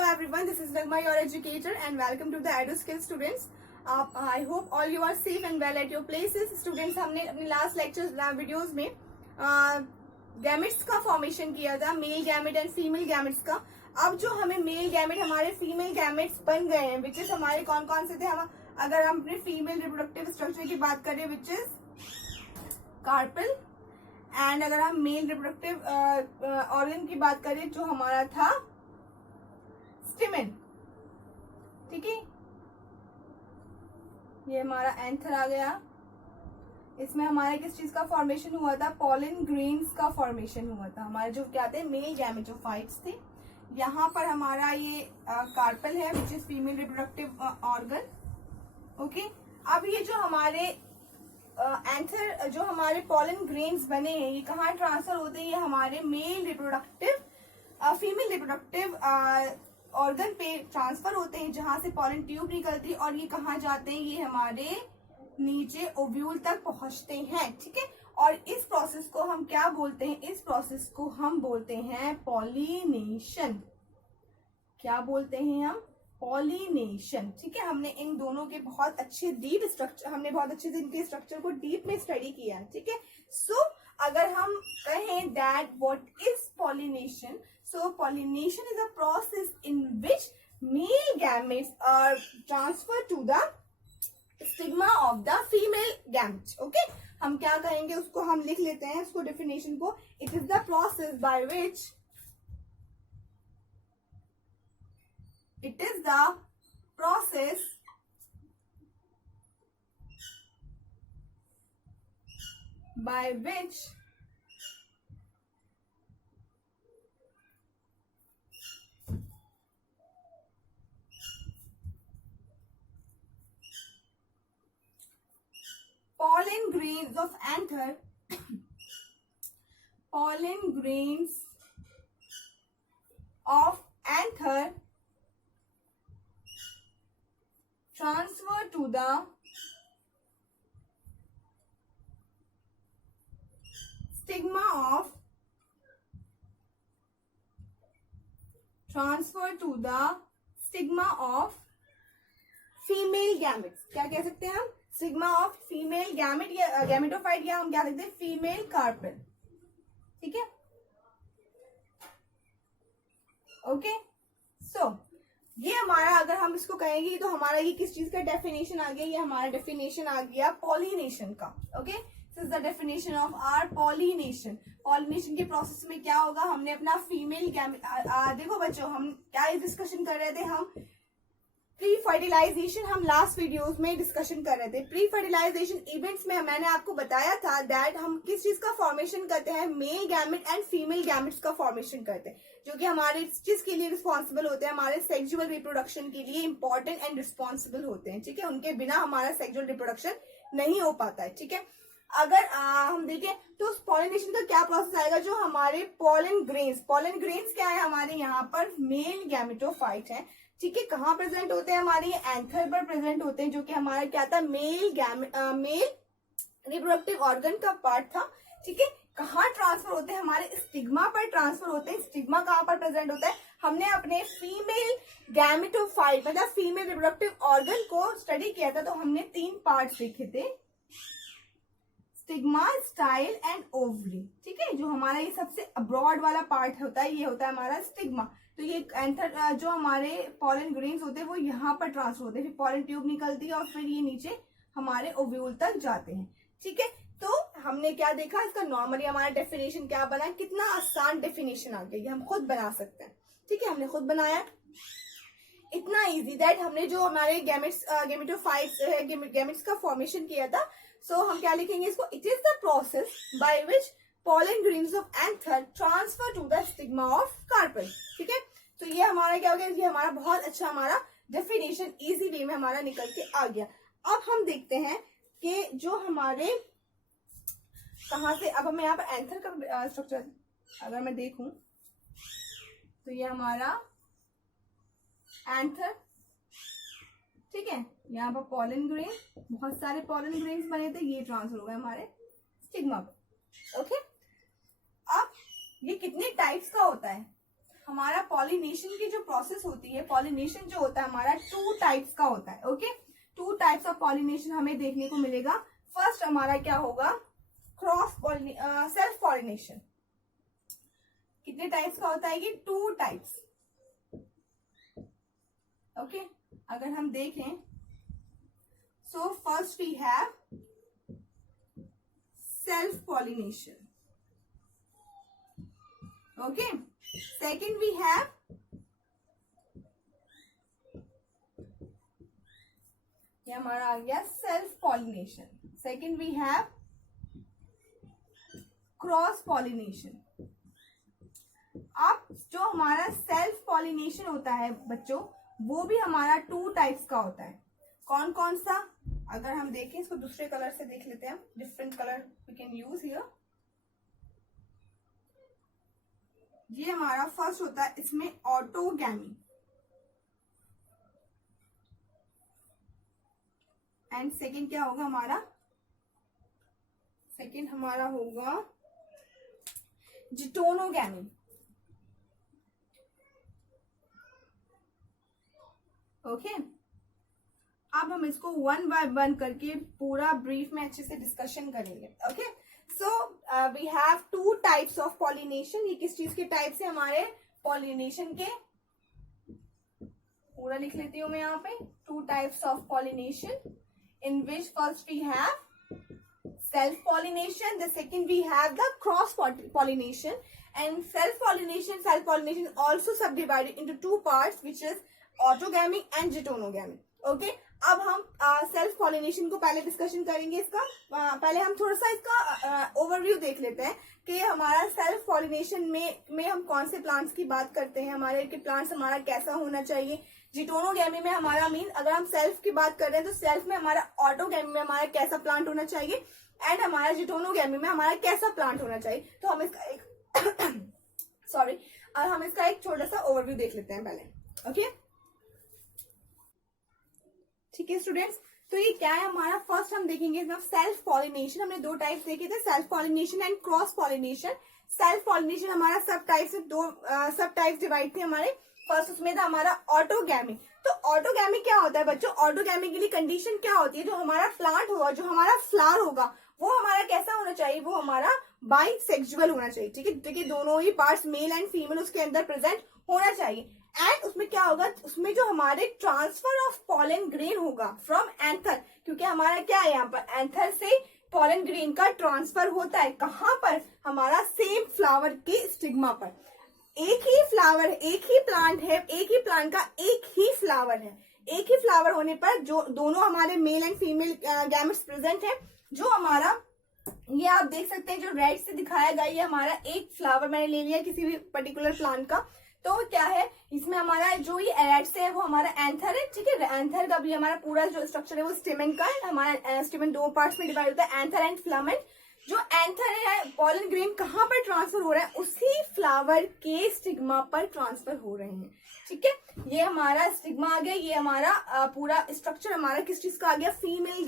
Hello everyone, this is Nagma, your educator, and welcome to the EduSkill students. I hope all you are safe and well at your places. Students, हमने अपने last lectures videos में gametes का formation किया था, male gamete and female gametes का. अब जो हमें मेल गैमेट हमारे फीमेल गैमेट्स बन गए हैं, विच इज हमारे कौन कौन से थे. हम अगर हम अपने फीमेल रिप्रोडक्टिव स्ट्रक्चर की बात करें, विच इज कार्पेल, एंड अगर हम मेल रिप्रोडक्टिव ऑर्गन की बात करें जो हमारा था स्टिमेन. ठीक है, ये हमारा एंथर आ गया. इसमें हमारे किस चीज का फॉर्मेशन हुआ था? पॉलन ग्रेन्स का फॉर्मेशन हुआ था. हमारे जो क्या थे, मेल गैमेटोफाइट्स थे. यहाँ पर हमारा ये कार्पेल है, which is female reproductive organ. Okay, अब ये जो हमारे एंथर, जो हमारे पॉलन ग्रेन्स बने हैं, ये कहाँ ट्रांसफर होते हैं? ये हमारे male reproductive female reproductive organ पे ट्रांसफर होते हैं, जहां से पॉलन ट्यूब निकलती है, और ये कहाँ जाते हैं? ये हमारे नीचे ओव्यूल तक पहुंचते हैं. ठीक है, और इस प्रोसेस को हम क्या बोलते हैं? इस प्रोसेस को हम बोलते हैं पॉलिनेशन. क्या बोलते हैं हम? पॉलिनेशन. ठीक है, हमने इन दोनों के बहुत अच्छे डीप स्ट्रक्चर, हमने बहुत अच्छे से इनके स्ट्रक्चर को डीप में स्टडी किया है. ठीक है, सो अगर हम कहें that what is pollination, so pollination is a process in which male gametes are transferred to the stigma of the female gametes. Okay, हम क्या कहेंगे उसको, हम लिख लेते हैं उसको डेफिनेशन को. It is the process by which pollen grains of anther transfer to the stigma of female gametes. क्या कह सकते हैं हम? सिग्मा ऑफ फीमेल गैमेट या गैमेटोफाइट, या हम क्या कहते हैं? Female carpel. ठीक है, ओके. सो ये हमारा, अगर हम इसको कहेंगे तो हमारा ये किस चीज का डेफिनेशन आ गया? ये हमारा डेफिनेशन आ गया पॉलिनेशन का. Okay, this is the definition of our pollination. Pollination के प्रोसेस में क्या होगा? हमने अपना फीमेल गैमेट, देखो बच्चों, हम क्या डिस्कशन कर रहे थे? हम प्री फर्टिलाइजेशन, हम लास्ट वीडियोस में डिस्कशन कर रहे थे. प्री फर्टिलाइजेशन इवेंट्स में मैंने आपको बताया था दैट हम किस चीज का फॉर्मेशन करते हैं? Male gamete and female gametes का फॉर्मेशन करते हैं, जो कि हमारे चीज के लिए रिस्पॉन्सिबल होते हैं, हमारे सेक्सुअल रिप्रोडक्शन के लिए इंपॉर्टेंट एंड रिस्पॉन्सिबल होते हैं. ठीक है, उनके बिना हमारा सेक्सुअल रिप्रोडक्शन नहीं हो पाता है. ठीक है, अगर हम देखें तो पॉलिनेशन का क्या प्रोसेस आएगा? जो हमारे पॉलन ग्रेन्स क्या है? हमारे यहाँ पर मेल गैमेटोफाइट है. ठीक है, कहाँ प्रेजेंट होते हैं? हमारे एंथर पर प्रेजेंट होते हैं, जो कि हमारा क्या था? मेल रिप्रोडक्टिव ऑर्गन का पार्ट था. ठीक है, कहाँ ट्रांसफर होते हैं? हमारे स्टिग्मा पर ट्रांसफर होते हैं. स्टिग्मा कहाँ पर प्रेजेंट होता है? हमने अपने फीमेल गैमेटोफाइट मतलब फीमेल रिप्रोडक्टिव ऑर्गन को स्टडी किया था, तो हमने 3 पार्ट देखे थे, स्टिग्मा, स्टाइल एंड ओवरी. ठीक है, जो हमारा ये सबसे अब्रॉड वाला पार्ट होता है, ये होता है हमारा स्टिग्मा. तो ये एंथर, जो हमारे पॉलन ग्रेन्स होते हैं, वो यहाँ पर ट्रांसफर होते हैं, फिर पॉलन ट्यूब निकलती है, और फिर ये नीचे हमारे ओव्यूल तक जाते हैं. ठीक है, तो हमने क्या देखा? इसका नॉर्मली हमारा डेफिनेशन क्या बना? कितना आसान डेफिनेशन आ गया, ये हम खुद बना सकते हैं. ठीक है, हमने खुद बनाया, इतना इजी दैट हमने जो हमारे गैमेटोफाइट्स है, गैमेट्स का फॉर्मेशन किया था. सो हम क्या लिखेंगे इसको? It is the process by which pollen grains of anther transfer to the stigma of carpel. ठीक है, तो ये हमारा क्या हो गया? ये हमारा बहुत अच्छा हमारा डेफिनेशन इजी वे में हमारा निकल के आ गया. अब हम देखते हैं कि जो हमारे कहाँ से, अब मैं यहाँ पर एंथर का स्ट्रक्चर अगर मैं देखूं तो ये हमारा एंथर. ठीक है, यहाँ पर पॉलन ग्रेन, बहुत सारे पॉलन ग्रेन्स बने थे, ये ट्रांसफर हो गए हमारे स्टिग्मा पर. ओके, अब ये कितने टाइप्स का होता है? हमारा पॉलिनेशन की जो प्रोसेस होती है, पॉलिनेशन जो होता है हमारा 2 टाइप्स का होता है. ओके, 2 टाइप्स ऑफ पॉलिनेशन हमें देखने को मिलेगा. फर्स्ट हमारा क्या होगा, सेल्फ पॉलिनेशन. कितने टाइप्स का होता है ये, 2 टाइप्स. ओके, अगर हम देखें, so first we have self pollination. Okay, second we have ये हमारा आ गया self pollination. Second we have cross pollination. अब जो हमारा सेल्फ पॉलिनेशन होता है बच्चों, वो भी हमारा 2 टाइप्स का होता है. कौन कौन सा, अगर हम देखें, इसको दूसरे कलर से देख लेते हैं. Different colour we can use here. ये हमारा फर्स्ट होता है, इसमें ऑटोगैमी. एंड सेकेंड क्या होगा हमारा, सेकेंड हमारा होगा जिटोनोगैमी. ओके, अब हम इसको 1 बाय 1 करके पूरा ब्रीफ में अच्छे से डिस्कशन करेंगे. Okay, so we have 2 types of pollination. ये किस चीज के टाइप से, हमारे पॉलिनेशन के, पूरा लिख लेती हूँ मैं यहाँ पे. 2 types of pollination in which first we have self pollination, the second we have the cross pollination. And self pollination is also subdivided into 2 parts, which is autogamy and jitonogamy. Okay, अब हम self pollination को पहले discussion करेंगे. इसका पहले हम थोड़ा सा इसका ओवरव्यू देख लेते हैं कि हमारा सेल्फ पॉलिनेशन में हम कौन से प्लांट्स की बात करते हैं, हमारे के प्लांट्स हमारा कैसा होना चाहिए. जिटोनोगैमी में हमारा अगर हम सेल्फ की बात कर रहे हैं तो सेल्फ में हमारा, ऑटोगैमी में हमारा कैसा प्लांट होना चाहिए, एंड हमारा जिटोनोगैमी में हमारा कैसा प्लांट होना चाहिए. तो हम इसका एक सॉरी हम इसका एक छोटा सा ओवरव्यू देख लेते हैं पहले. ओके, ठीक है स्टूडेंट्स. तो ये क्या है हमारा, फर्स्ट हम देखेंगे इसमें सेल्फ पॉलिनेशन. हमने 2 टाइप्स देखे थे, self pollination and cross pollination. Self pollination हमारा सब टाइप्स से 2 सब टाइप्स डिवाइड थे हमारे. फर्स्ट उसमें था हमारा ऑटोगैमी. तो ऑटोगैमी क्या होता है बच्चों, ऑटोगैमी के लिए कंडीशन क्या होती है, जो हमारा प्लांट होगा, जो हमारा फ्लावर होगा, वो हमारा कैसा होना चाहिए, वो हमारा बाइसेक्सुअल होना चाहिए. ठीक है, क्योंकि दोनों ही पार्ट्स मेल एंड फीमेल उसके अंदर प्रेजेंट होना चाहिए. एंड उसमें क्या होगा, उसमें जो हमारे ट्रांसफर ऑफ पॉलन ग्रेन होगा फ्रॉम एंथर, क्योंकि हमारा क्या है यहाँ पर, एंथर से पॉलन ग्रेन का ट्रांसफर होता है. कहाँ पर, हमारा सेम फ्लावर के स्टिग्मा पर. एक ही फ्लावर, एक ही प्लांट है, एक ही प्लांट का एक ही फ्लावर है. एक ही फ्लावर होने पर जो दोनों हमारे male and female gametes present है. जो हमारा, ये आप देख सकते हैं जो रेड से दिखाया गया, ये हमारा एक फ्लावर मैंने ले लिया किसी भी पर्टिकुलर प्लांट का. तो क्या है इसमें हमारा, जो ये रेड से है वो हमारा एंथर है. ठीक है, एंथर का भी हमारा पूरा जो स्ट्रक्चर है वो स्टेमन का है. हमारा स्टेमन 2 पार्ट्स में डिवाइड होता है, एंथर एंड फिलामेंट. जो एंथर है, पॉलन ग्रेन कहाँ पर ट्रांसफर हो रहा है, उसी फ्लावर के स्टिग्मा पर ट्रांसफर हो रहे हैं. ठीक है, ये हमारा स्टिग्मा आ गया. ये हमारा पूरा स्ट्रक्चर हमारा किस चीज का आ गया, फीमेल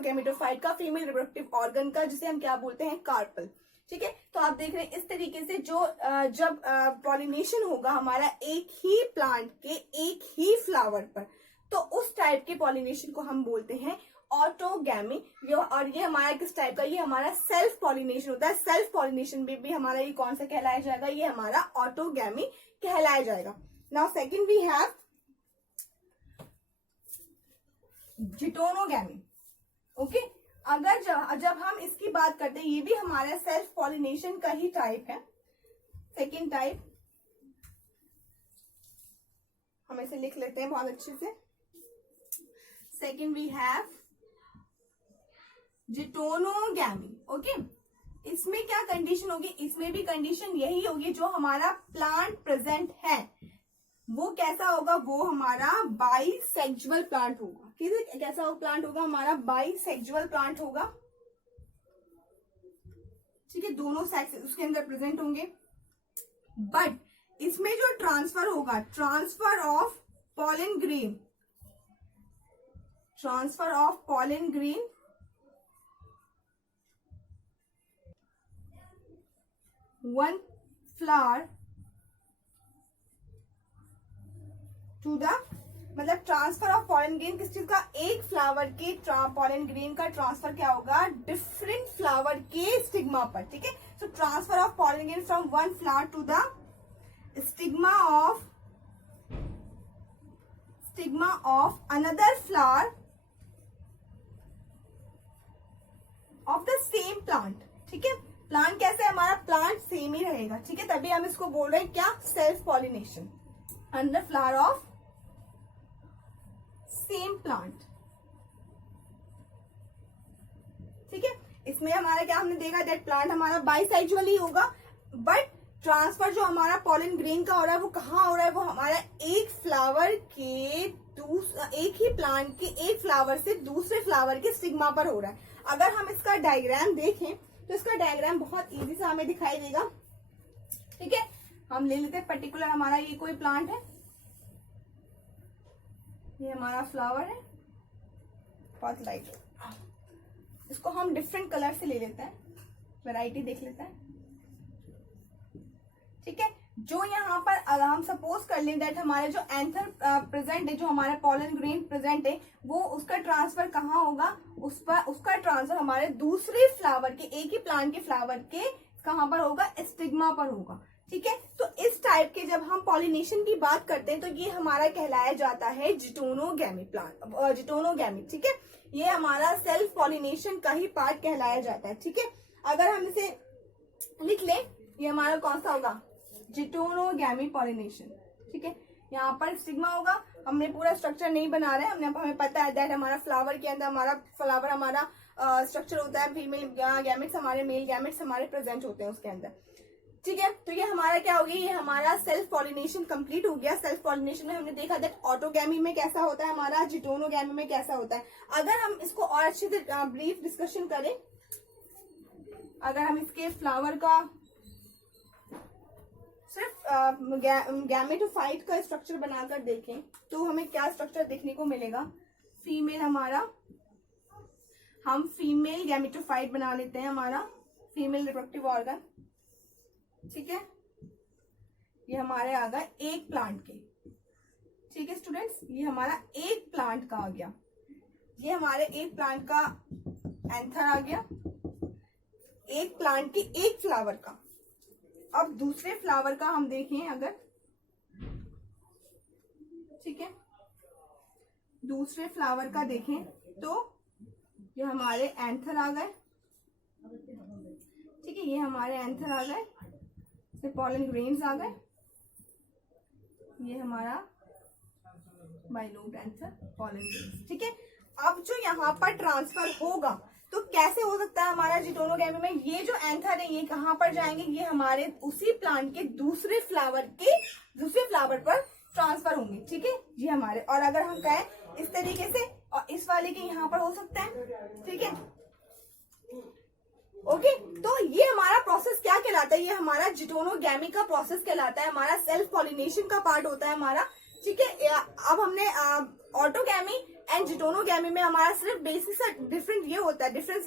गैमेटोफाइट का, फीमेल रिप्रोडक्टिव ऑर्गन का, जिसे हम क्या बोलते हैं, कार्पल. ठीक है, तो आप देख रहे हैं इस तरीके से जो जब पॉलिनेशन होगा हमारा एक ही प्लांट के एक ही फ्लावर पर, तो उस टाइप के पॉलिनेशन को हम बोलते हैं ऑटोगैमी. और ये हमारा किस टाइप का, ये हमारा सेल्फ पॉलिनेशन होता है. सेल्फ पॉलिनेशन में भी हमारा ये कौन सा कहलाया जाएगा, ये हमारा ऑटोगैमी कहलाया जाएगा. Now second we have geitonogamy. Okay, अगर जब हम इसकी बात करते हैं, ये भी हमारा सेल्फ पॉलिनेशन का ही टाइप है. सेकंड टाइप हम इसे लिख लेते हैं बहुत अच्छे से. Second we have geitonogamy. Okay, इसमें क्या कंडीशन होगी, इसमें भी कंडीशन यही होगी, जो हमारा प्लांट प्रेजेंट है वो कैसा होगा, वो हमारा बाइसेक्सुअल प्लांट होगा. कैसा प्लांट होगा, हमारा बाइसेक्सुअल प्लांट होगा. ठीक है, दोनों सेक्स उसके अंदर प्रेजेंट होंगे. बट इसमें जो ट्रांसफर होगा, transfer of pollen grain, transfer of pollen grain one flower to the, मतलब ट्रांसफर ऑफ पॉलन ग्रेन किस चीज का, एक फ्लावर के पॉलन ग्रेन का ट्रांसफर क्या होगा, डिफरेंट फ्लावर के स्टिग्मा पर, ठीक है। So transfer of pollen grain from one flower to the stigma of another flower of the same plant, ठीक है। प्लांट कैसे है, हमारा प्लांट सेम ही रहेगा, ठीक है, तभी हम इसको बोल रहे हैं क्या, self pollination, under flower of same plant, ठीक है। इसमें हमारा क्या, हमने देखा दैट प्लांट हमारा बाइसेक्सुअली होगा, बट ट्रांसफर जो हमारा पॉलन ग्रेन का हो रहा है वो कहाँ हो रहा है, वो हमारा एक फ्लावर के एक ही प्लांट के एक फ्लावर से दूसरे फ्लावर के स्टिग्मा पर हो रहा है। अगर हम इसका डायग्राम देखें तो इसका डायग्राम बहुत इजी से हमें दिखाई देगा, ठीक है। हम ले लेते हैं पर्टिकुलर, हमारा ये कोई प्लांट है, ये हमारा फ्लावर है, बहुत लाइट, इसको हम डिफरेंट कलर से ले लेते हैं, वैरायटी देख लेते हैं, ठीक है। जो यहाँ पर अगर हम सपोज कर लें दैट हमारे जो एंथर प्रेजेंट है, जो हमारा पॉलन ग्रेन प्रेजेंट है, वो उसका ट्रांसफर कहाँ होगा, उसका ट्रांसफर हमारे दूसरे फ्लावर के, एक ही प्लांट के फ्लावर के कहाँ पर होगा, स्टिग्मा पर होगा, ठीक है। तो इस टाइप के जब हम पॉलिनेशन की बात करते हैं तो ये हमारा कहलाया जाता है जिटोनोगैमी प्लांट, जिटोनोगैमी, ठीक है। ये हमारा सेल्फ पॉलिनेशन का ही पार्ट कहलाया जाता है, ठीक है। अगर हम इसे लिख लें, ये हमारा कौन सा होगा, जिटोनोगैमी पॉलिनेशन, ठीक है। यहाँ पर स्टिग्मा होगा, हमने पूरा स्ट्रक्चर नहीं बना रहे हैं, हमें पता है दैट हमारा फ्लावर के अंदर हमारा स्ट्रक्चर होता है, फीमेल गैमेट्स हमारे, मेल गैमेट्स हमारे प्रेजेंट होते हैं उसके अंदर, ठीक है। तो ये हमारा क्या हो गया, ये हमारा सेल्फ पॉलिनेशन कंप्लीट हो गया। सेल्फ पॉलिनेशन में हमने देखा दैट ऑटोगैमी में कैसा होता है हमारा, जिटोनोगैमी में कैसा होता है। अगर हम इसको और अच्छे से ब्रीफ डिस्कशन करें, अगर हम इसके फ्लावर का सिर्फ गैमेटोफाइट का स्ट्रक्चर बनाकर देखें तो हमें क्या स्ट्रक्चर देखने को मिलेगा, फीमेल हमारा, हम फीमेल गैमेटोफाइट बना लेते हैं, हमारा फीमेल रिप्रोडक्टिव ऑर्गन, ठीक है। ये हमारे आ गए एक प्लांट के, ठीक है स्टूडेंट्स, ये हमारा एक प्लांट का आ गया, ये हमारे एक प्लांट का एंथर आ गया, एक प्लांट के एक फ्लावर का। अब दूसरे फ्लावर का हम देखें अगर, ठीक है, दूसरे फ्लावर का देखें तो ये हमारे एंथर आ गए, ठीक है, ये हमारे एंथर आ गए, पॉलन ग्रेन्स आ गए, ये हमारा बाइलोब एंथर पॉलन ग्रेन्स, ठीक है। अब जो यहाँ पर ट्रांसफर होगा तो कैसे हो सकता है हमारा जिटोनोगैमी में, ये जो एंथर है ये कहाँ पर जाएंगे, ये हमारे उसी प्लांट के दूसरे फ्लावर पर ट्रांसफर होंगे, ठीक है, ये हमारे। और अगर हम कहें इस तरीके से, और इस वाले के यहाँ पर हो सकते हैं, ठीक है, ओके। तो ये हमारा प्रोसेस क्या कहलाता है, ये हमारा जिटोनोगैमी का प्रोसेस कहलाता है, हमारा सेल्फ पॉलिनेशन का पार्ट होता है हमारा, ठीक है। अब हमने ऑटोगैमी एंड जिटोनोगैमी में हमारा सिर्फ बेसिक डिफरेंस ये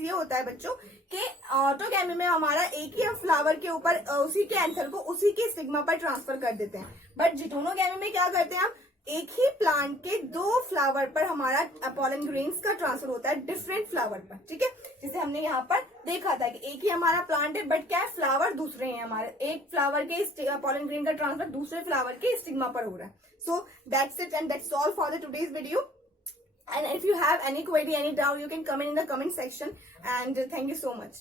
होता है बच्चों कि ऑटोगैमी में हमारा एक ही फ्लावर के ऊपर उसी के एंथर को उसी के स्टिग्मा पर ट्रांसफर कर देते हैं, बट जिटोनोगैमी में क्या करते हैं हम, एक ही प्लांट के दो फ्लावर पर हमारा पॉलन ग्रेन्स का ट्रांसफर होता है डिफरेंट फ्लावर पर, ठीक है। जैसे हमने यहाँ पर देखा था कि एक ही हमारा प्लांट है बट क्या है, फ्लावर दूसरे हैं हमारे, एक फ्लावर के पॉलन ग्रेन का ट्रांसफर दूसरे फ्लावर के स्टिग्मा पर हो रहा है। So that's it and that's all for the today's video, and if you have any query, any doubt, you can comment in the comment section, and thank you so much.